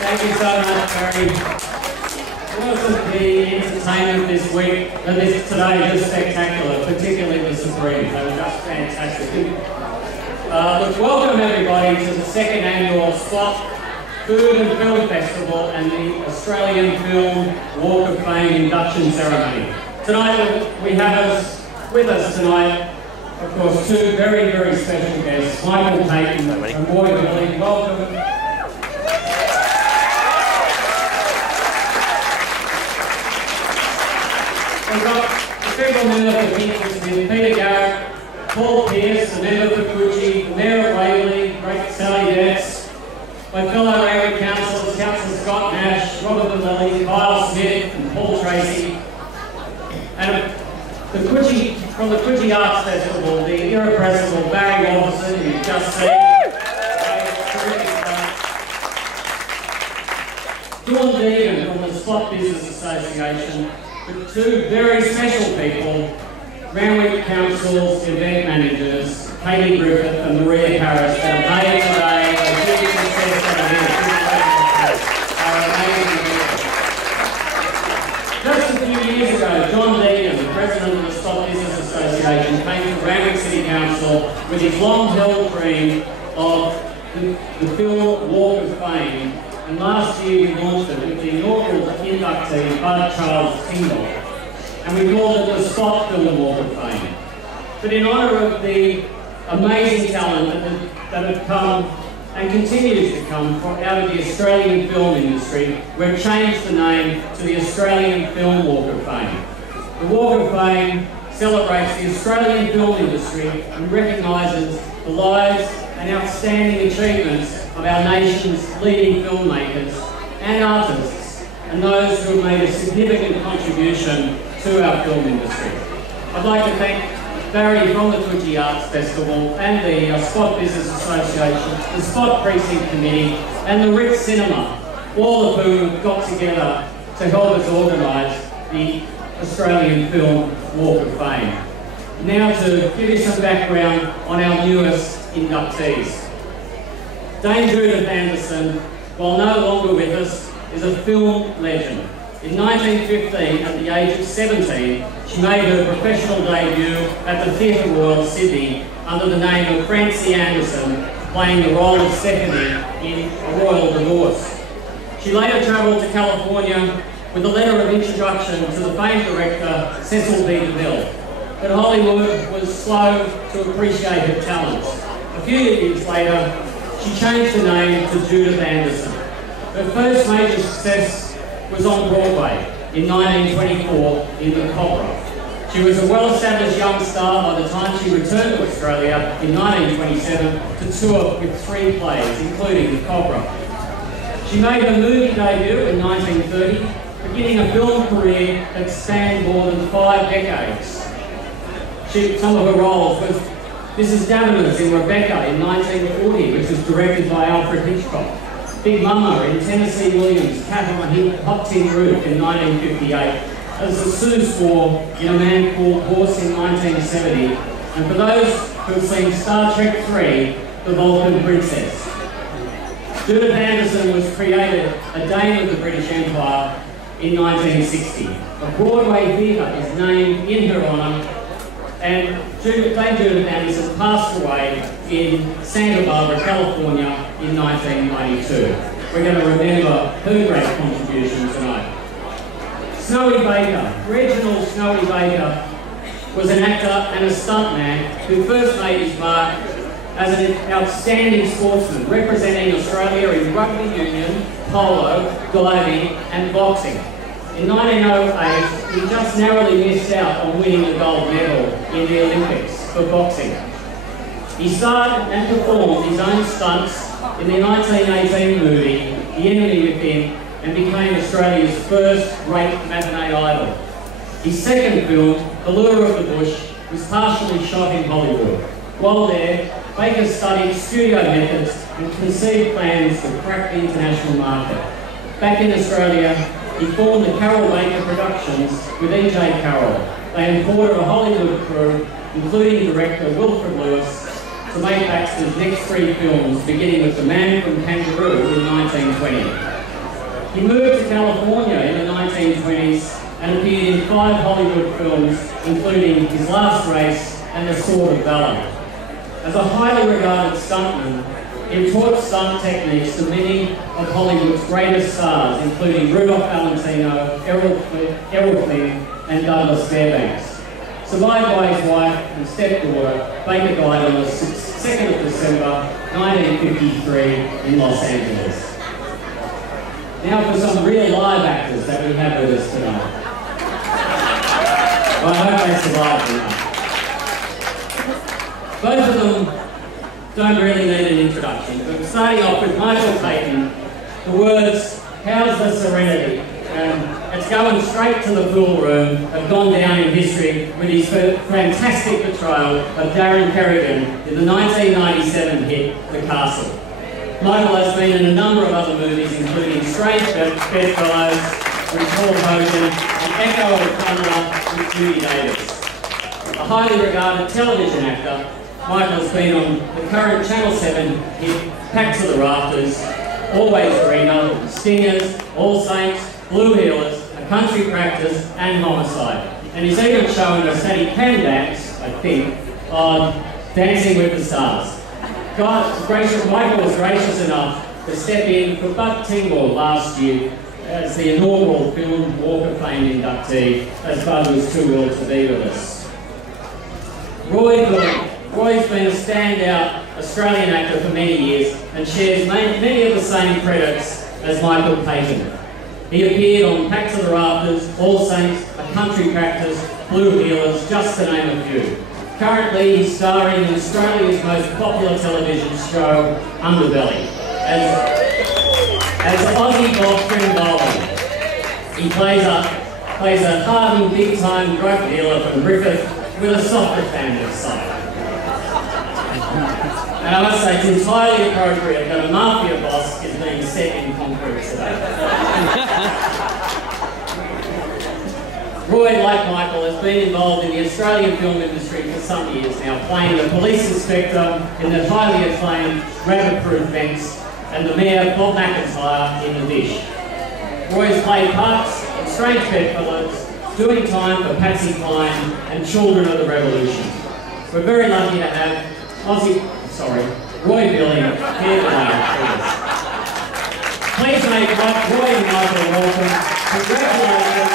Thank you so much, Barry. Wasn't the entertainment this week, and this today, just spectacular, particularly the Supremes. They were just fantastic. Look, welcome everybody to the second annual Spot Food and Film Festival and the Australian Film Walk of Fame induction ceremony. Tonight we have with us tonight, of course, two very, very special guests, Michael Payton and Boy Billy. Welcome. We've got the federal member for Kingston, Peter Garrett, Paul Pearce, the member for Coogee, the Mayor of Waverley, great Sally Betts, my fellow Randwick councillors, Councillor Scott Nash, Robert Lilly, Kyle Smith and Paul Tracy, and from the Coogee Arts Festival, the irrepressible Barry Robertson, you've just seen. Dawn Deegan from the Spot Business Association, with two very special people, Randwick Council's event managers, Katie Griffith and Maria Harris, that have made today a huge success of an event. Just a few years ago, John Deegan, the president of the Spot Business Association, came to Randwick City Council with his long-held dream of the Film Walk of Fame. And last year we launched it with the inaugural inductee, Bud Charles Tingle. And we called it the Spot Film Walk of Fame. But in honour of the amazing talent that have come and continues to come out of the Australian film industry, we've changed the name to the Australian Film Walk of Fame. The Walk of Fame celebrates the Australian film industry and recognises the lives and outstanding achievements of our nation's leading filmmakers and artists, and those who have made a significant contribution to our film industry. I'd like to thank Barry from the Coogee Arts Festival and the Spot Business Association, the Spot Precinct Committee and the Ritz Cinema, all of whom have got together to help us organise the Australian Film Walk of Fame. Now to give you some background on our newest inductees. Dame Judith Anderson, while no longer with us, is a film legend. In 1915, at the age of 17, she made her professional debut at the Theatre Royal Sydney under the name of Francie Anderson, playing the role of Stephanie in A Royal Divorce. She later travelled to California with a letter of introduction to the famed director Cecil B. DeMille. But Hollywood was slow to appreciate her talents. A few years later, she changed her name to Judith Anderson. Her first major success was on Broadway in 1924 in The Cobra. She was a well-established young star by the time she returned to Australia in 1927 to tour with 3 plays, including The Cobra. She made her movie debut in 1930, beginning a film career that spanned more than 5 decades. Some of her roles was Mrs. Davenant in Rebecca in 1940, which was directed by Alfred Hitchcock. Big Mama in Tennessee Williams' Cat on a Hot Tin Roof in 1958. As the Sioux Squaw in A Man Called Horse in 1970. And for those who have seen Star Trek III, The Vulcan Princess. Judith Anderson was created a Dame of the British Empire in 1960. A Broadway theatre is named in her honour, and Dame Judith Anderson passed away in Santa Barbara, California in 1992. We're going to remember her great contribution tonight. Snowy Baker. Reginald Snowy Baker was an actor and a stuntman who first made his mark as an outstanding sportsman, representing Australia in rugby union, polo, diving and boxing. In 1908, he just narrowly missed out on winning the gold medal in the Olympics for boxing. He starred and performed his own stunts in the 1918 movie, The Enemy Within, and became Australia's first great matinee idol. His second film, The Lure of the Bush, was partially shot in Hollywood. While there, Baker studied studio methods and conceived plans to crack the international market. Back in Australia, he formed the Carroll Baker Productions with E.J. Carroll. They imported a Hollywood crew, including director Wilfred Lewis, to make Baxter's next 3 films, beginning with The Man from Kangaroo in 1920. He moved to California in the 1920s and appeared in 5 Hollywood films, including His Last Race and The Sword of Valor. As a highly regarded stuntman, he taught stunt techniques to many of Hollywood's greatest stars, including Rudolph Valentino, Errol Flynn, and Douglas Fairbanks. Survived by his wife and stepdaughter, Baker died on the 2nd of December 1953 in Los Angeles. Now for some real live actors that we have with us tonight. Well, I hope they survived enough. Both of them don't really need an introduction, but starting off with Michael Clayton, the words, "How's the Serenity?" It's going straight to the pool room, have gone down in history with his fantastic portrayal of Darren Kerrigan in the 1997 hit, The Castle. Michael has been in a number of other movies, including Strange Bedfellows with Paul Hogan and Echo of Thunder with Judy Davis. A highly regarded television actor, Michael has been on the current Channel 7 hit Packed to the Rafters, Always Greener, Stingers, All Saints, Blue Heelers, A Country Practice, and Homicide. And he's even shown us that he can dance, I think, on Dancing with the Stars. Michael was gracious enough to step in for Buck Tingwell last year as the inaugural Film Walk of Fame inductee, as Bud was too ill to be with us. Roy's been a standout Australian actor for many years and shares many of the same credits as Michael Clayton. He appeared on Packed to the Rafters, All Saints, A Country Practice, Blue Heelers, just to name a few. Currently, he's starring in Australia's most popular television show, Underbelly, as Aussie Bob Trimble. He plays a hardened, big-time drug dealer from Griffith with a softer family side. And I must say, it's entirely appropriate that a mafia boss is being set in concrete today. Roy, like Michael, has been involved in the Australian film industry for some years now, playing the police inspector in the highly acclaimed Rabbit-Proof Fence and the Mayor Bob McIntyre in The Dish. Roy has played parts in Strange Bedfellows, Doing Time for Patsy Cline, and Children of the Revolution. We're very lucky to have Roy Billy here tonight. Please make Roy and Michael welcome. Congratulations.